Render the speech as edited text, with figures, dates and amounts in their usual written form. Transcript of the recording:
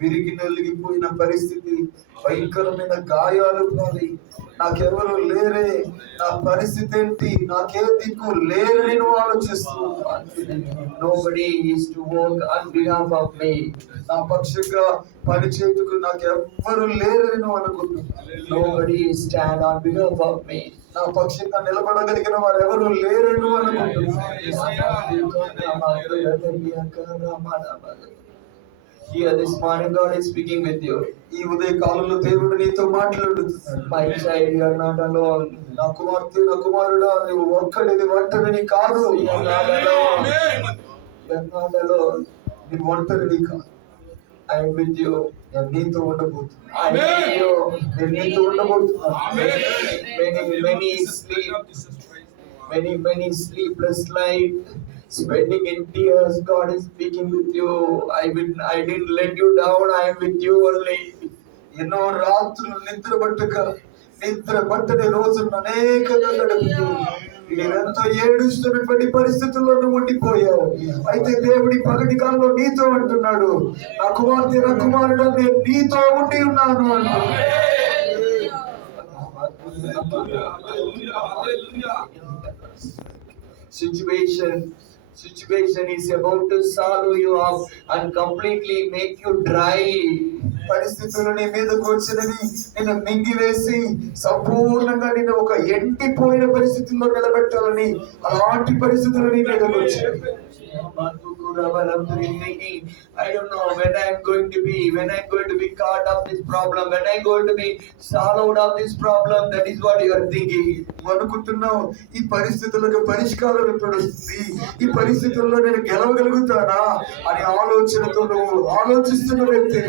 విరిగి నలిగిపోయిన పరిస్థితి, భయంకరమైన గాయాలు పాలి నాకెవరు లేరే, నా పరిస్థితి ఏంటి, నాకే దిక్కు లేరని నువ్వు ఆలోచిస్తూ Nobody is to work on behalf of me. నా పక్షంగా పనిచేతుకు నాకెవ్వరు లేరని నువ్వు అనుకుంటున్నావు. Nobody is stand on behalf of me. నా పక్షంగా నిలబడగలిగిన వారు ఎవరు లేరని నువ్వు అనుకుంటున్నావు. Here this morning God is speaking with you. ఈ ఉదయ కాలంలో దేవుడు నీతో మాట్లాడుతున్నాడు. My child, you are not alone. నా కుమార్తె, నా కుమారుడా, నీవు ఒక్కడివి, ఒంటరిని కాదు. You are not alone. You are not alone. నీవు ఒంటరివి కాదు. I am with you. నేను నీతో ఉండబోతున్నా. I am with you. నేను నీతో ఉండబోతున్నా. Many sleepless night, spending in tears. God is speaking with you. I didn't let you down. I am with you only. ఎన్నో రాత్రులు నిద్ర పట్టని రోజులు అనేకంగా గడుపుతూ నేనెంతో ఏడుస్తున్నటువంటి పరిస్థితుల్లో నువ్వు ఉండిపోయావు. అయితే దేవుడి పగటి కాలంలో నీతో అంటున్నాడు, నా కుమార్తె, నా కుమారుడు, నేను నీతో ఉండి ఉన్నాను అంటున్నాడు. Situation is about to swallow you up and completely make you dry. పరిస్థితులు నీ మీదకు వచ్చినవి నిన్ను మింగివేసి సంపూర్ణంగా నిన్ను ఒక ఎండిపోయిన పరిస్థితుల్లో నిలబెట్టాలని అలాంటి పరిస్థితులు నీ మీదకు వచ్చినవి. I don't know when I'm going to be caught of this problem, when I'm going to be swallowed of this problem. That is what you are thinking. అనుకుంటున్నావు, ఈ పరిస్థితులకు పరిష్కారం ఎప్పుడు వస్తుంది, ఈ పరిస్థితుల్లో నేను గెలవగలుగుతానా అని ఆలోచనతో నువ్వు ఆలోచిస్తున్న వ్యక్తి.